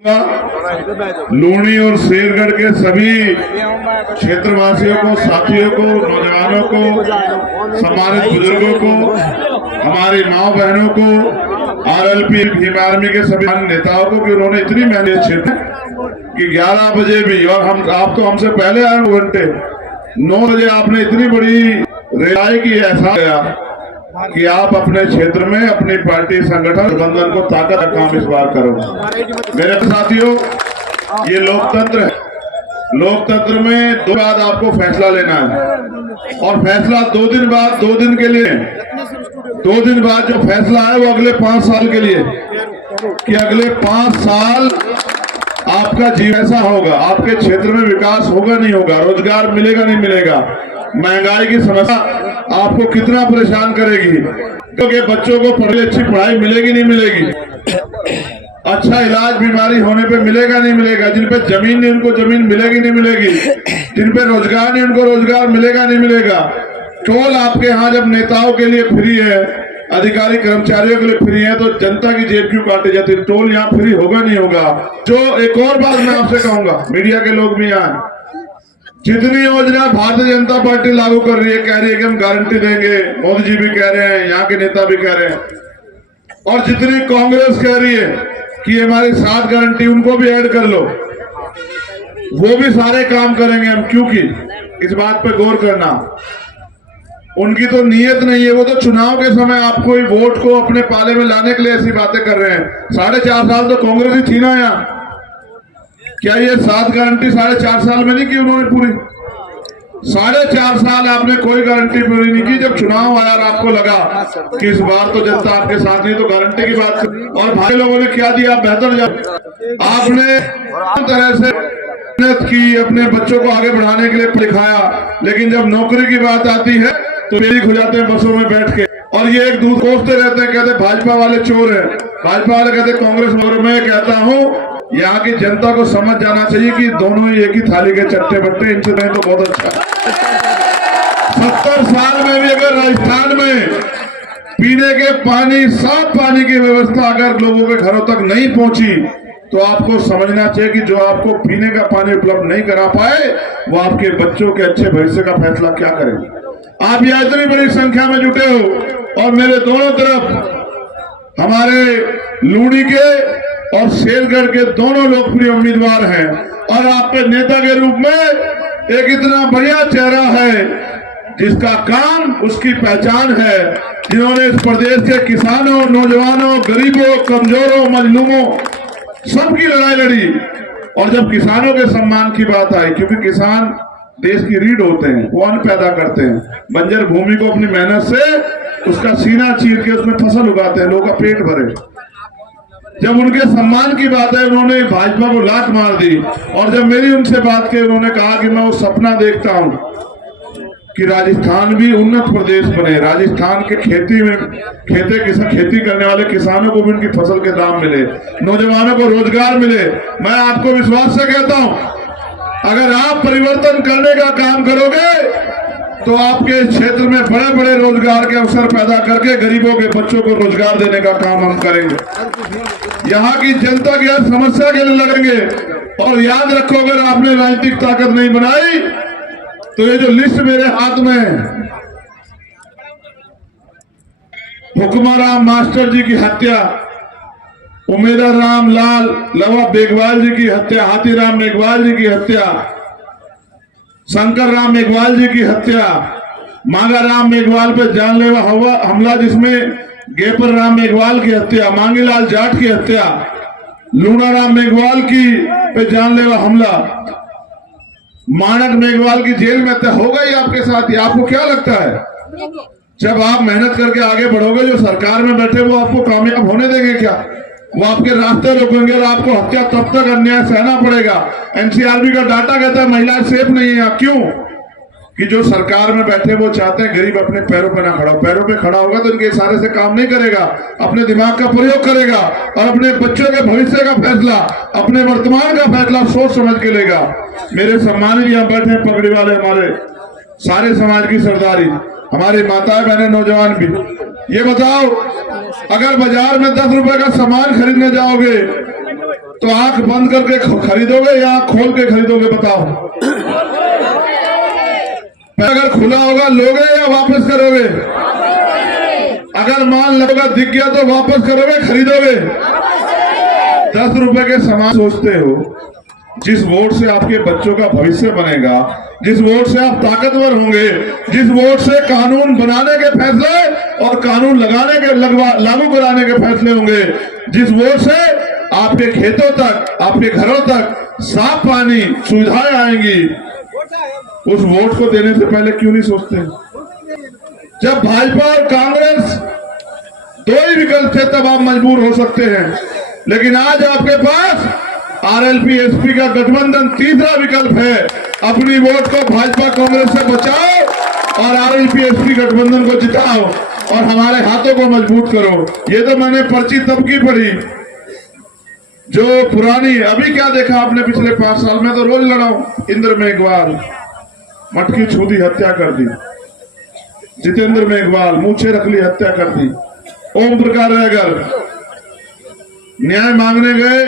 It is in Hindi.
लूणी और शेरगढ़ के सभी क्षेत्रवासियों को, साथियों को, नौजवानों को, सम्मानित बुजुर्गों को, हमारी माँ बहनों को, आरएलपी भीम आर्मी के सभी नेताओं को कि उन्होंने इतनी मेहनत क्षेत्र कि 11 बजे भी, और आप तो हमसे पहले आए 2 घंटे, 9 बजे आपने इतनी बड़ी रैली की, ऐसा गया कि आप अपने क्षेत्र में अपनी पार्टी संगठन प्रबंधन को ताकत का काम इस बार करो। मेरे साथियों, ये लोकतंत्र है। लोकतंत्र में 2 बाद आपको फैसला लेना है, और फैसला 2 दिन बाद, 2 दिन के लिए, 2 दिन बाद जो फैसला है वो अगले 5 साल के लिए, कि अगले 5 साल आपका जीवन ऐसा होगा, आपके क्षेत्र में विकास होगा नहीं होगा, रोजगार मिलेगा नहीं मिलेगा, महंगाई की समस्या आपको कितना परेशान करेगी, क्योंकि बच्चों को अच्छी पढ़ाई मिलेगी नहीं मिलेगी, अच्छा इलाज बीमारी होने पे मिलेगा नहीं मिलेगा, जिन पे जमीन नहीं उनको जमीन मिलेगी नहीं मिलेगी, जिन पे रोजगार नहीं उनको रोजगार मिलेगा नहीं मिलेगा। टोल आपके यहाँ जब नेताओं के लिए फ्री है, अधिकारी कर्मचारियों के लिए फ्री है, तो जनता की जेब क्यों काटी जाती है? टोल यहाँ फ्री होगा नहीं होगा। जो एक और बात मैं आपसे कहूंगा, मीडिया के लोग भी आए, जितनी योजना भारतीय जनता पार्टी लागू कर रही है, कह रही है कि हम गारंटी देंगे, मोदी जी भी कह रहे हैं, यहाँ के नेता भी कह रहे हैं, और जितनी कांग्रेस कह रही है कि हमारी 7 गारंटी, उनको भी ऐड कर लो, वो भी सारे काम करेंगे हम, क्योंकि इस बात पे गौर करना, उनकी तो नीयत नहीं है, वो तो चुनाव के समय आपको वोट को अपने पाले में लाने के लिए ऐसी बातें कर रहे हैं। 4.5 साल तो कांग्रेस ही थी ना यहाँ, क्या ये 7 गारंटी 4.5 साल में नहीं की उन्होंने पूरी? 4.5 साल आपने कोई गारंटी पूरी नहीं की। जब चुनाव आया और आपको लगा कि इस बार तो जनता आपके साथ नहीं, तो गारंटी की बात कर, और भाई लोगों ने क्या दिया? बेहतर जब आपने तरह से मेहनत की, अपने बच्चों को आगे बढ़ाने के लिए लिखाया, लेकिन जब नौकरी की बात आती है तो बेरीक हो जाते हैं बसों में बैठ के, और ये एक दूसरे कोसते रहते हैं, कहते भाजपा वाले चोर है, भाजपा वाले कहते कांग्रेस वाले। मैं कहता हूँ यहाँ की जनता को समझ जाना चाहिए कि दोनों ही एक ही थाली के चट्टे बट्टे, इनसे रहे तो बहुत अच्छा। 70 साल में भी अगर राजस्थान में पीने के पानी, साफ पानी की व्यवस्था अगर लोगों के घरों तक नहीं पहुंची, तो आपको समझना चाहिए कि जो आपको पीने का पानी उपलब्ध नहीं करा पाए, वो आपके बच्चों के अच्छे भविष्य का फैसला क्या करेंगे? आप यहाँ इतनी बड़ी संख्या में जुटे हो, और मेरे दोनों तरफ हमारे लूणी के और शेरगढ़ के दोनों लोकप्रिय उम्मीदवार हैं, और आपके नेता के रूप में एक इतना बढ़िया चेहरा है जिसका काम, उसकी पहचान है, जिन्होंने इस प्रदेश के किसानों, नौजवानों, गरीबों, कमजोरों, मजलूमों सबकी लड़ाई लड़ी। और जब किसानों के सम्मान की बात आई, क्योंकि किसान देश की रीढ़ होते हैं, वो अन्न पैदा करते हैं, बंजर भूमि को अपनी मेहनत से उसका सीना चीर के उसमें फसल उगाते हैं, लोगों का पेट भरे। जब उनके सम्मान की बात है, उन्होंने भाजपा को लात मार दी, और जब मेरी उनसे बात की, उन्होंने कहा कि मैं वो सपना देखता हूं कि राजस्थान भी उन्नत प्रदेश बने, राजस्थान के खेती में खेती करने वाले किसानों को भी उनकी फसल के दाम मिले, नौजवानों को रोजगार मिले। मैं आपको विश्वास से कहता हूं, अगर आप परिवर्तन करने का काम करोगे तो आपके क्षेत्र में बड़े बड़े रोजगार के अवसर पैदा करके गरीबों के बच्चों को रोजगार देने का काम हम करेंगे। यहाँ की जनता की हर समस्या के लिए लड़ेंगे। और याद रखो, अगर आपने राजनीतिक ताकत नहीं बनाई, तो ये जो लिस्ट मेरे हाथ में है, हुक्माराम मास्टर जी की हत्या, उमेदर राम लाल लवा बेगवाल जी की हत्या, हाथीराम मेघवाल जी की हत्या, शंकर राम मेघवाल जी की हत्या, मांगा राम मेघवाल पे जानलेवा हमला जिसमें गेपर राम मेघवाल की हत्या, मांगीलाल जाट की हत्या, लूणा राम मेघवाल की पे जानलेवा हमला, मानक मेघवाल की जेल में हत्या हो गई आपके साथ। आपको क्या लगता है, जब आप मेहनत करके आगे बढ़ोगे, जो सरकार में बैठे वो आपको कामयाब होने देंगे क्या? वो आपके रास्ते रोकेंगे, और आपको हत्या तब तक अन्याय सहना पड़ेगा। एनसीआरबी का डाटा कहता है महिलाएं सेफ नहीं है। क्यों? कि जो सरकार में बैठे वो चाहते हैं गरीब अपने पैरों पे ना खड़ा हो। पैरों पे खड़ा होगा तो इनके इशारे से काम नहीं करेगा, अपने दिमाग का प्रयोग करेगा, और अपने बच्चों के भविष्य का फैसला, अपने वर्तमान का फैसला सोच समझ के लेगा। मेरे सम्मानित यहाँ बैठे पगड़ी वाले, हमारे सारे समाज की सरदारी, हमारी माताएं बहनें, नौजवान भी, ये बताओ, अगर बाजार में 10 रुपए का सामान खरीदने जाओगे तो आंख बंद करके खरीदोगे या आंख खोल के खरीदोगे, बताओ। अगर खुला होगा लोगे या वापस करोगे? अगर मान लगेगा दिख गया तो वापस करोगे, खरीदोगे? 10 रुपए के सामान सोचते हो, जिस वोट से आपके बच्चों का भविष्य बनेगा, जिस वोट से आप ताकतवर होंगे, जिस वोट से कानून बनाने के फैसले और कानून लागू कराने के फैसले होंगे, जिस वोट से आपके खेतों तक, आपके घरों तक साफ पानी सुविधाएं आएंगी, उस वोट को देने से पहले क्यों नहीं सोचते? जब भाजपा और कांग्रेस दो ही विकल्प थे तब आप मजबूर हो सकते हैं, लेकिन आज आपके पास आरएलपी एसपी का गठबंधन तीसरा विकल्प है। अपनी वोट को भाजपा कांग्रेस से बचाओ और आरएलपी एसपी गठबंधन को जिताओ और हमारे हाथों को मजबूत करो। ये तो मैंने पर्ची तब की पढ़ी जो पुरानी, अभी क्या देखा आपने पिछले 5 साल में? तो रोज लड़ाऊं। इंद्र मेघवाल मटकी छूदी हत्या कर दी, जितेंद्र मेघवाल मूछे रख ली हत्या कर दी, ओम प्रकाश रहगर न्याय मांगने गए